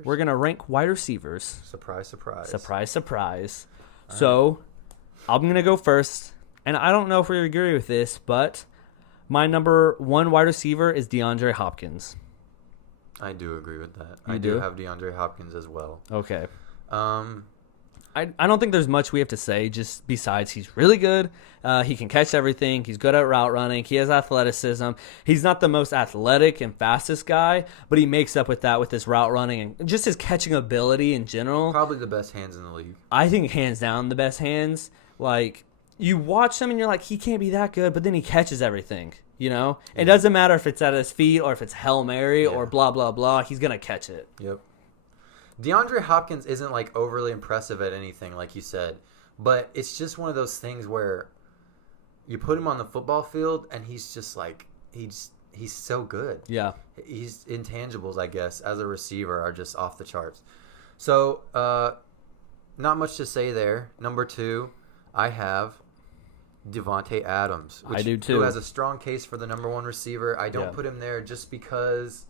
receivers? We're going to rank wide receivers. Surprise, surprise. Surprise, surprise. So, I'm going to go first. And I don't know if we agree with this, but my number 1 wide receiver is DeAndre Hopkins. I do agree with that. You I do have DeAndre Hopkins as well. Okay. I I don't think there's much we have to say just besides he's really good. He can catch everything. He's good at route running. He has athleticism. He's not the most athletic and fastest guy, but he makes up with that with his route running and just his catching ability in general. Probably the best hands in the league. I think hands down the best hands. Like, you watch him and you're like, he can't be that good, but then he catches everything, you know? It doesn't matter if it's at his feet or if it's Hail Mary or blah, blah, blah. He's going to catch it. Yep. DeAndre Hopkins isn't like overly impressive at anything, like you said, but it's just one of those things where you put him on the football field and he's just like he's so good. Yeah. His intangibles, I guess, as a receiver are just off the charts. So, not much to say there. Number 2, I have Devontae Adams. I do too. Who has a strong case for the number 1 receiver. I don't put him there just because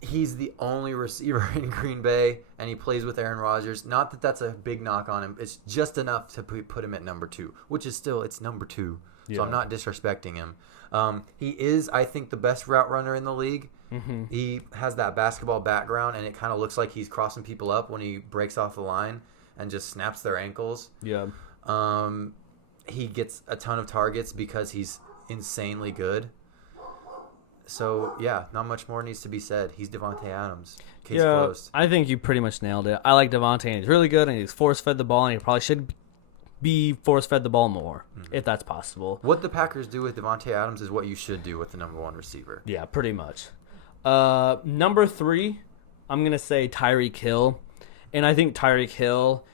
he's the only receiver in Green Bay, and he plays with Aaron Rodgers. Not that that's a big knock on him. It's just enough to put him at number 2, which is still, it's number 2. So I'm not disrespecting him. He is, I think, the best route runner in the league. Mm-hmm. He has that basketball background, and it kind of looks like he's crossing people up when he breaks off the line and just snaps their ankles. Yeah. He gets a ton of targets because he's insanely good. So, yeah, not much more needs to be said. He's Devontae Adams. Case closed. I think you pretty much nailed it. I like Devontae, and he's really good, and he's force-fed the ball, and he probably should be force-fed the ball more, if that's possible. What the Packers do with Devontae Adams is what you should do with the number 1 receiver. Yeah, pretty much. Number 3, I'm going to say Tyreek Hill, and I think Tyreek Hill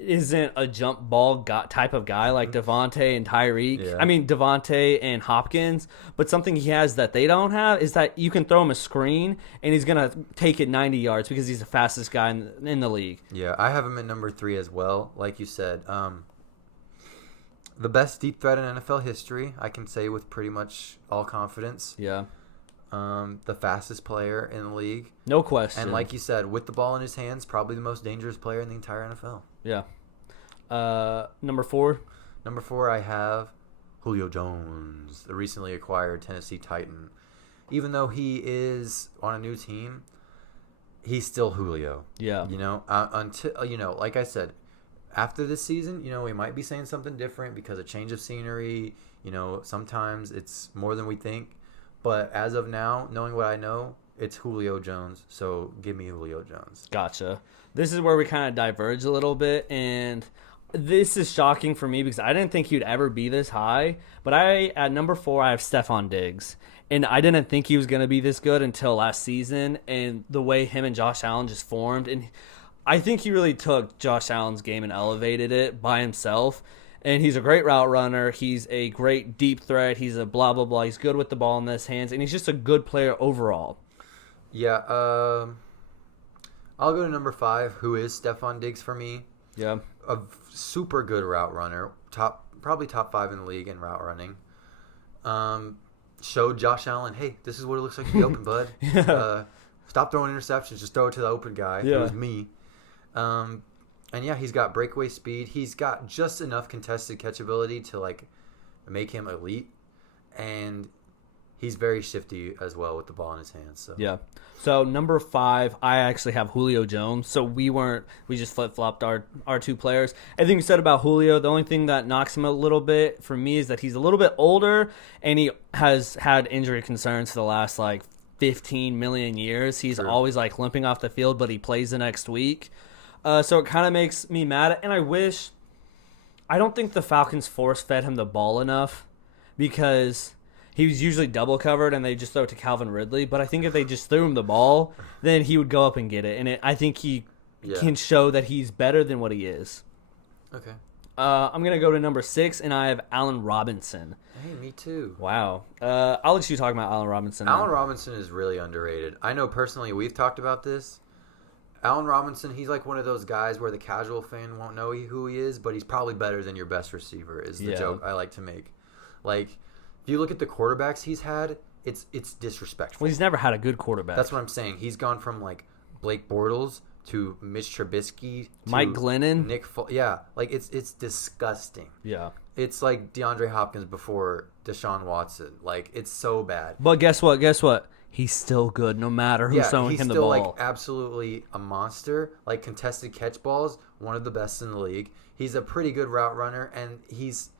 isn't a jump ball type of guy like Devontae and Tyreek. Yeah. I mean, Devontae and Hopkins. But something he has that they don't have is that you can throw him a screen, and he's going to take it 90 yards because he's the fastest guy in the league. Yeah, I have him at number 3 as well, like you said. The best deep threat in NFL history, I can say with pretty much all confidence. Yeah. The fastest player in the league. No question. And like you said, with the ball in his hands, probably the most dangerous player in the entire NFL. Yeah. Number 4. Number 4, I have Julio Jones, the recently acquired Tennessee Titan. Even though he is on a new team, he's still Julio. Yeah. You know, until like I said, after this season, we might be saying something different because a change of scenery. Sometimes it's more than we think. But as of now, knowing what I know, it's Julio Jones. So give me Julio Jones. Gotcha. This is where we kind of diverge a little bit, and this is shocking for me because I didn't think he'd ever be this high. But at number 4, I have Stefon Diggs, and I didn't think he was going to be this good until last season, and the way him and Josh Allen just formed. And I think he really took Josh Allen's game and elevated it by himself. And he's a great route runner. He's a great deep threat. He's a blah, blah, blah. He's good with the ball in his hands. And he's just a good player overall. Yeah. I'll go to number 5, who is Stefon Diggs for me. Yeah. A super good route runner. Probably top 5 in the league in route running. Showed Josh Allen, hey, this is what it looks like to be open, bud. Yeah. Stop throwing interceptions. Just throw it to the open guy. Yeah. It was me. And yeah, he's got breakaway speed. He's got just enough contested catchability to make him elite, and he's very shifty as well with the ball in his hands. So yeah. So number 5, I actually have Julio Jones. So we just flip flopped our 2 players. I think we said about Julio, the only thing that knocks him a little bit for me is that he's a little bit older, and he has had injury concerns for the last 15 million years. He's always limping off the field, but he plays the next week. So it kind of makes me mad. And I don't think the Falcons force-fed him the ball enough because he was usually double covered and they just throw it to Calvin Ridley. But I think if they just threw him the ball, then he would go up and get it. And I think he can show that he's better than what he is. Okay. I'm going to go to number 6, and I have Allen Robinson. Hey, me too. Wow. I'll let you talk about Allen Robinson. Allen Robinson is really underrated. I know personally we've talked about this. Allen Robinson, he's one of those guys where the casual fan won't know who he is, but he's probably better than your best receiver is the joke I like to make. If you look at the quarterbacks he's had, it's disrespectful. Well, he's never had a good quarterback. That's what I'm saying. He's gone from Blake Bortles to Mitch Trubisky to Mike Glennon. Like it's disgusting. Yeah. It's like DeAndre Hopkins before Deshaun Watson. Like, it's so bad. But guess what? He's still good no matter who's throwing him the ball. He's still, like, absolutely a monster. Like, contested catch balls, one of the best in the league. He's a pretty good route runner, and he's,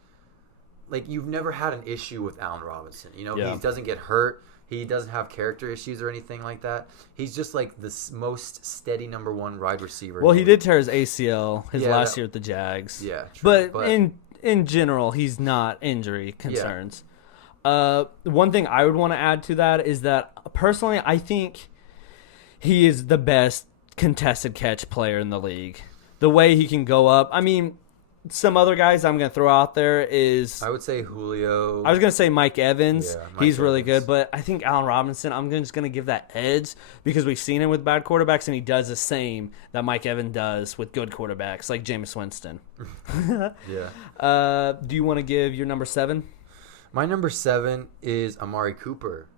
like, you've never had an issue with Allen Robinson. You know, he doesn't get hurt. He doesn't have character issues or anything like that. He's just, like, the most steady number one wide receiver. Well, he did tear his ACL last year with the Jags. Yeah, true. But in general, he's not injury concerns. One thing I would want to add to that is that personally, I think he is the best contested catch player in the league. The way he can go up. I mean, some other guys I'm going to throw out there is... I would say Julio. I was going to say Mike Evans. Yeah, He's really good. But I think Allen Robinson, I'm just going to give that edge because we've seen him with bad quarterbacks, and he does the same that Mike Evans does with good quarterbacks, like Jameis Winston. Yeah. Do you want to give your number 7? My number 7 is Amari Cooper.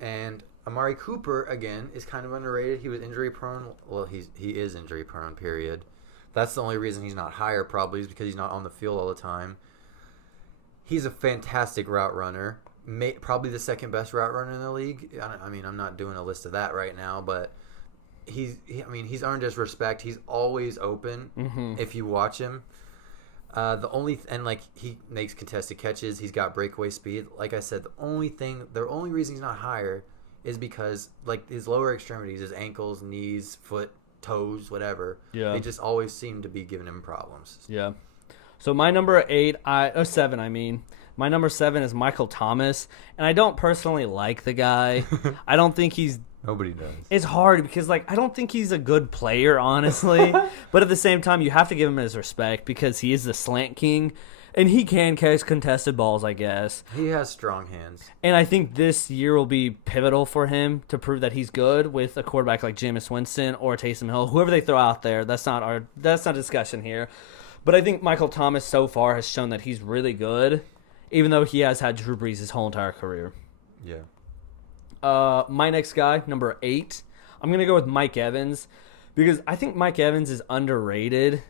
And Amari Cooper, again, is kind of underrated. He was injury prone. Well, he is injury prone, period. That's the only reason he's not higher, probably, is because he's not on the field all the time. He's a fantastic route runner. Probably the second best route runner in the league. I mean, I'm not doing a list of that right now, but he's earned his respect. He's always open if you watch him. He makes contested catches. He's got breakaway speed. Like I said, the only reason he's not higher is because, like, his lower extremities, his ankles, knees, foot, toes, whatever. Yeah. They just always seem to be giving him problems. Yeah. So my number 7, my number 7 is Michael Thomas, and I don't personally like the guy. I don't think he's... Nobody does. It's hard because, like, I don't think he's a good player, honestly. But at the same time, you have to give him his respect because he is the slant king, and he can catch contested balls, I guess. He has strong hands. And I think this year will be pivotal for him to prove that he's good with a quarterback like Jameis Winston or Taysom Hill, whoever they throw out there. That's not discussion here. But I think Michael Thomas so far has shown that he's really good, even though he has had Drew Brees his whole entire career. Yeah. My next guy, number 8, I'm going to go with Mike Evans because I think Mike Evans is underrated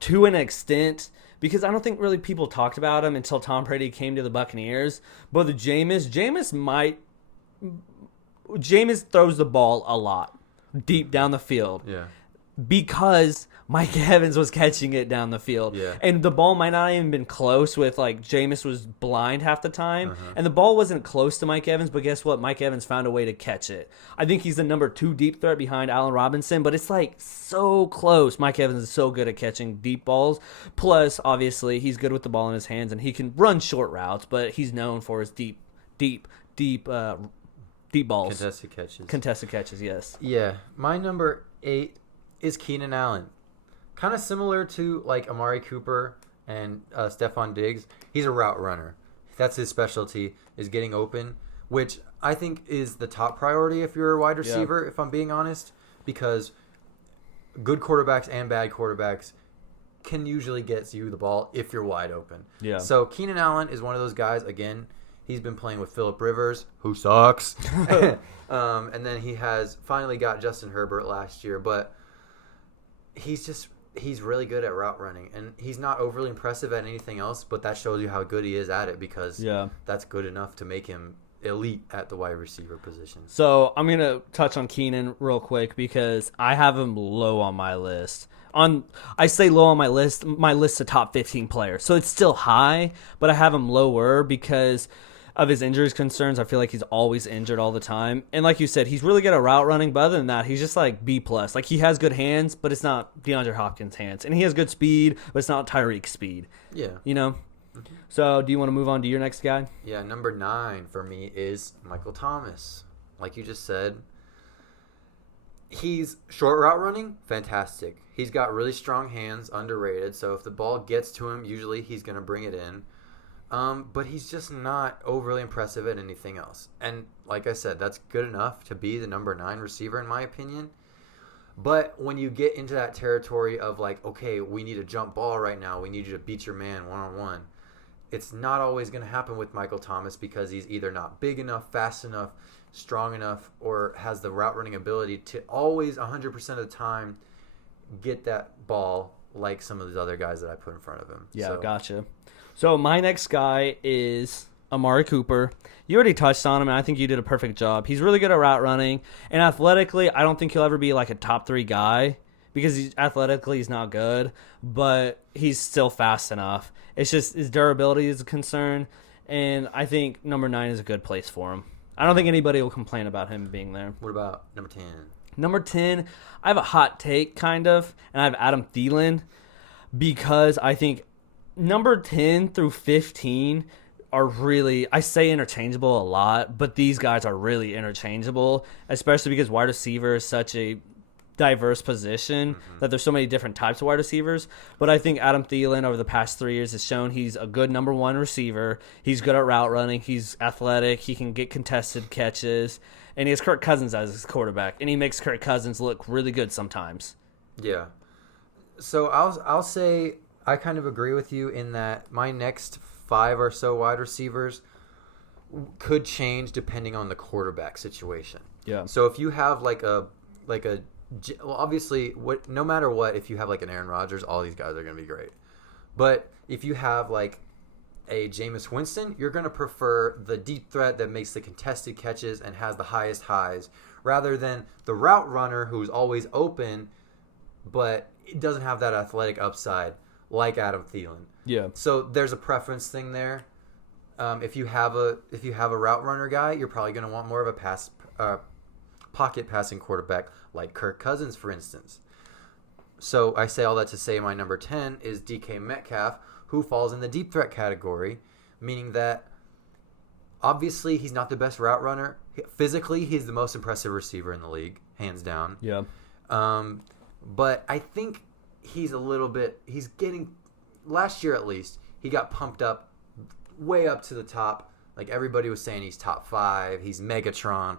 to an extent because I don't think really people talked about him until Tom Brady came to the Buccaneers. But the Jameis throws the ball a lot deep down the field. Yeah. Because Mike Evans was catching it down the field. Yeah. And the ball might not even been close with, like, Jameis was blind half the time. And the ball wasn't close to Mike Evans, but guess what? Mike Evans found a way to catch it. I think he's the number 2 deep threat behind Allen Robinson, but it's, like, so close. Mike Evans is so good at catching deep balls. Plus, obviously, he's good with the ball in his hands, and he can run short routes, but he's known for his deep balls. Contested catches, yes. Yeah. My number 8 is Keenan Allen. Kind of similar to, like, Amari Cooper and Stefon Diggs. He's a route runner. That's his specialty, is getting open, which I think is the top priority if you're a wide receiver, if I'm being honest, because good quarterbacks and bad quarterbacks can usually get you the ball if you're wide open. Yeah. So Keenan Allen is one of those guys, again, he's been playing with Phillip Rivers, who sucks. And then he has finally got Justin Herbert last year, but he's really good at route running, and he's not overly impressive at anything else, but that shows you how good he is at it because that's good enough to make him elite at the wide receiver position. So I'm going to touch on Keenan real quick because I have him low on my list. I say low on my list. My list's a top 15 player, so it's still high, but I have him lower because of his injuries concerns. I feel like he's always injured all the time. And like you said, he's really good at route running, but other than that, he's just like B+. Like, he has good hands, but it's not DeAndre Hopkins' hands. And he has good speed, but it's not Tyreek's speed. Yeah. You know? Mm-hmm. So, do you want to move on to your next guy? Yeah, number 9 for me is Michael Thomas. Like you just said, he's short route running, fantastic. He's got really strong hands, underrated. So if the ball gets to him, usually he's going to bring it in. But he's just not overly impressive at anything else. And like I said, that's good enough to be the number 9 receiver in my opinion. But when you get into that territory of like, okay, we need a jump ball right now. We need you to beat your man one-on-one. It's not always going to happen with Michael Thomas because he's either not big enough, fast enough, strong enough or has the route running ability to always 100% of the time get that ball like some of these other guys that I put in front of him. Yeah, so. Gotcha. So my next guy is Amari Cooper. You already touched on him, and I think you did a perfect job. He's really good at route running, and athletically, I don't think he'll ever be like a top 3 guy because he's not good, but he's still fast enough. It's just his durability is a concern, and I think number 9 is a good place for him. I don't think anybody will complain about him being there. What about number 10? Number 10, I have a hot take, kind of, and I have Adam Thielen because I think number 10 through 15 are really, I say interchangeable a lot, but these guys are really interchangeable, especially because wide receiver is such a diverse position that there's so many different types of wide receivers. But I think Adam Thielen over the past 3 years has shown he's a good number 1 receiver. He's good at route running. He's athletic. He can get contested catches. And he has Kirk Cousins as his quarterback. And he makes Kirk Cousins look really good sometimes. Yeah. So I'll say I kind of agree with you in that my next 5 or so wide receivers could change depending on the quarterback situation. Yeah. So if you have well, obviously, no matter what, if you have like an Aaron Rodgers, all these guys are going to be great. But if you have like a Jameis Winston, you're going to prefer the deep threat that makes the contested catches and has the highest highs rather than the route runner who's always open, but it doesn't have that athletic upside like Adam Thielen. Yeah. So there's a preference thing there. If you have a route runner guy, you're probably going to want more of a pocket passing quarterback like Kirk Cousins, for instance. So I say all that to say my number 10 is DK Metcalf, who falls in the deep threat category, meaning that obviously he's not the best route runner. Physically, he's the most impressive receiver in the league, hands down. Yeah. But I think he's getting, last year at least, he got pumped up way up to the top. Like everybody was saying he's top 5, he's Megatron.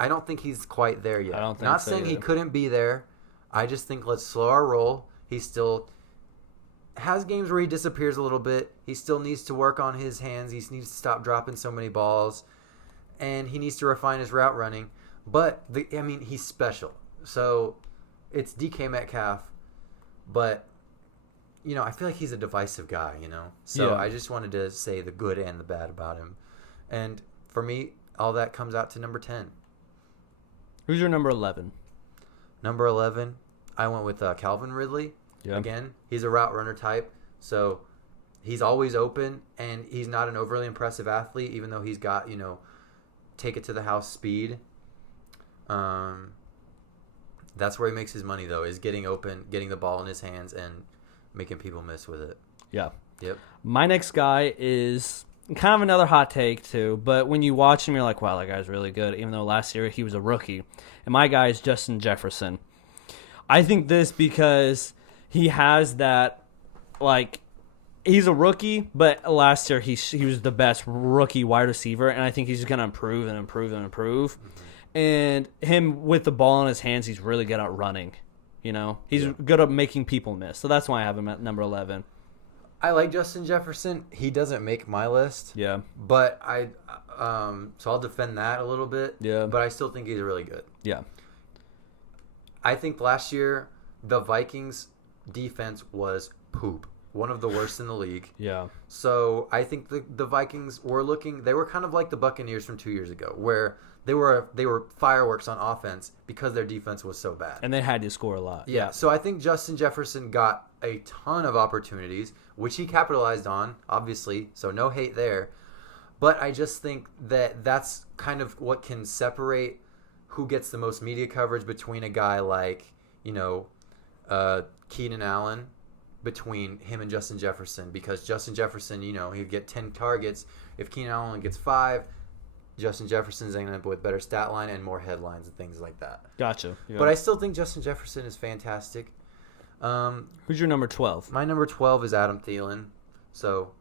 I don't think he's quite there yet. I don't think Not so saying either. he couldn't be there. I just think let's slow our roll. He still has games where he disappears a little bit. He still needs to work on his hands. He needs to stop dropping so many balls. And he needs to refine his route running. But, he's special. So, it's DK Metcalf. But, I feel like he's a divisive guy, So, Yeah. I just wanted to say the good and the bad about him. And for me, all that comes out to number 10. Who's your number 11? Number 11, I went with Calvin Ridley. Yeah. Again, he's a route runner type, so he's always open, and he's not an overly impressive athlete, even though he's got, take it to the house speed. That's where he makes his money, though, is getting open, getting the ball in his hands, and making people miss with it. Yeah. Yep. My next guy is kind of another hot take, too. But when you watch him, you're like, wow, that guy's really good, even though last year he was a rookie. And my guy is Justin Jefferson. I think this because he has that, he's a rookie, but last year he was the best rookie wide receiver, and I think he's going to improve and improve and improve. Mm-hmm. And him with the ball in his hands, he's really good at running. He's good at making people miss. So that's why I have him at number 11. I like Justin Jefferson. He doesn't make my list. Yeah. But so I'll defend that a little bit. Yeah. But I still think he's really good. Yeah. I think last year the Vikings defense was poop. One of the worst in the league. Yeah. So I think the Vikings they were kind of like the Buccaneers from 2 years ago, where they were fireworks on offense because their defense was so bad. And they had to score a lot. Yeah. So I think Justin Jefferson got a ton of opportunities, which he capitalized on, obviously. So no hate there. But I just think that that's kind of what can separate who gets the most media coverage between a guy like, Keenan Allen, between him and Justin Jefferson. Because Justin Jefferson, he'd get 10 targets. If Keenan Allen gets 5, Justin Jefferson's going to end up with better stat line and more headlines and things like that. Gotcha. Yeah. But I still think Justin Jefferson is fantastic. Who's your number 12? My number 12 is Adam Thielen. So,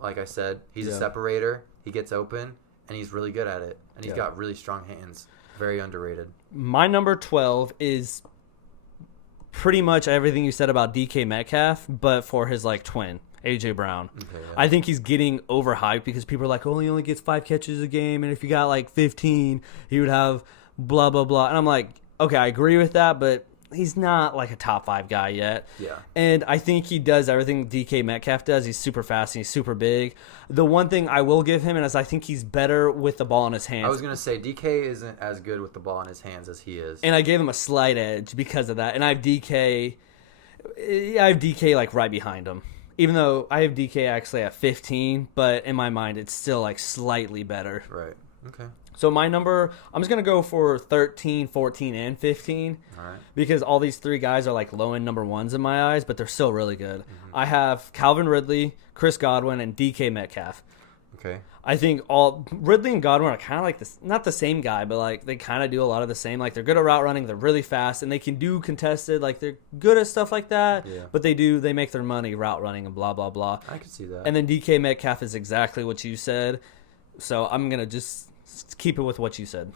like I said, he's a separator. He gets open, and he's really good at it. And he's got really strong hands. Very underrated. My number 12 is pretty much everything you said about DK Metcalf, but for his twin. A.J. Brown. Okay, yeah. I think he's getting overhyped because people are like, oh, he only gets 5 catches a game, and if he got like 15, he would have blah, blah, blah. And I'm like, okay, I agree with that, but he's not like a top 5 guy yet. Yeah. And I think he does everything DK Metcalf does. He's super fast and he's super big. The one thing I will give him is I think he's better with the ball in his hands. I was going to say, DK isn't as good with the ball in his hands as he is. And I gave him a slight edge because of that. And I have DK like right behind him. Even though I have DK actually at 15, but in my mind it's still like slightly better. Right. Okay. So my number, I'm just going to go for 13, 14, and 15. All right. Because all these 3 guys are like low-end number 1s in my eyes, but they're still really good. I have Calvin Ridley, Chris Godwin, and DK Metcalf. Okay. I think all Ridley and Godwin are kind of like this, not the same guy, but like they kind of do a lot of the same. Like they're good at route running, they're really fast, and they can do contested. Like they're good at stuff like that. Yeah. But they make their money route running and blah blah blah. I can see that. And then DK Metcalf is exactly what you said. So I'm gonna just keep it with what you said.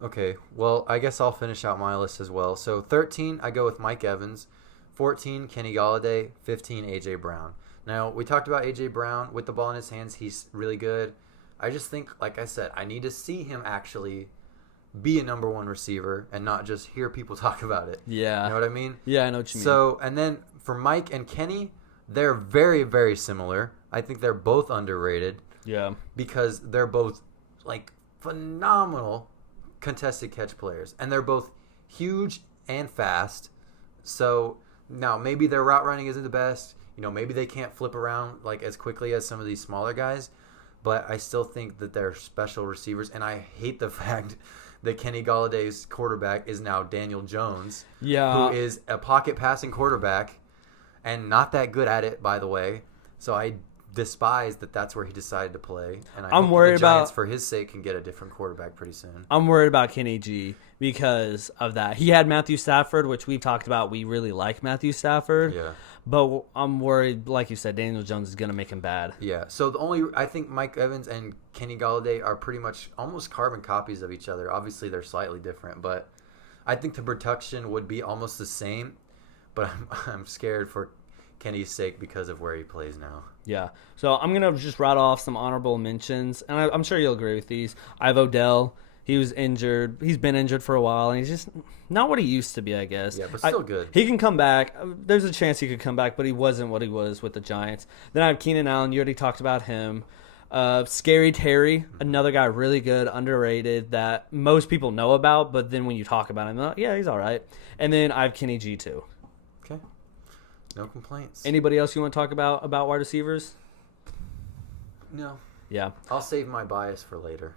Okay. Well, I guess I'll finish out my list as well. So 13, I go with Mike Evans. 14, Kenny Galladay. 15, A.J. Brown. Now, we talked about A.J. Brown. With the ball in his hands, he's really good. I just think, like I said, I need to see him actually be a number 1 receiver and not just hear people talk about it. Yeah. You know what I mean? Yeah, I know what you mean. So, and then for Mike and Kenny, they're very, very similar. I think they're both underrated. Yeah. Because they're both, like, phenomenal contested catch players. And they're both huge and fast. So, now, maybe their route running isn't the best. You know, maybe they can't flip around like as quickly as some of these smaller guys, but I still think that they're special receivers. And I hate the fact that Kenny Galladay's quarterback is now Daniel Jones, who is a pocket passing quarterback and not that good at it, by the way. So I despise that that's where he decided to play. And I'm worried the Giants, about, for his sake, can get a different quarterback pretty soon. I'm worried about Kenny G because of that. He had Matthew Stafford, which we've talked about. We really like Matthew Stafford. Yeah. But I'm worried, like you said, Daniel Jones is going to make him bad. Yeah. So I think Mike Evans and Kenny Galladay are pretty much almost carbon copies of each other. Obviously, they're slightly different, but I think the production would be almost the same. But I'm scared for Kenny's sake because of where he plays now. Yeah. So I'm going to just rattle off some honorable mentions, and I'm sure you'll agree with these. I have Odell. He was injured. He's been injured for a while, and he's just not what he used to be, I guess. Yeah, but still good. He can come back. There's a chance he could come back, but he wasn't what he was with the Giants. Then I have Keenan Allen. You already talked about him. Scary Terry, another guy really good, underrated, that most people know about, but then when you talk about him, they're like, yeah, he's all right. And then I have Kenny G, too. Okay. No complaints. Anybody else you want to talk about wide receivers? No. Yeah. I'll save my bias for later.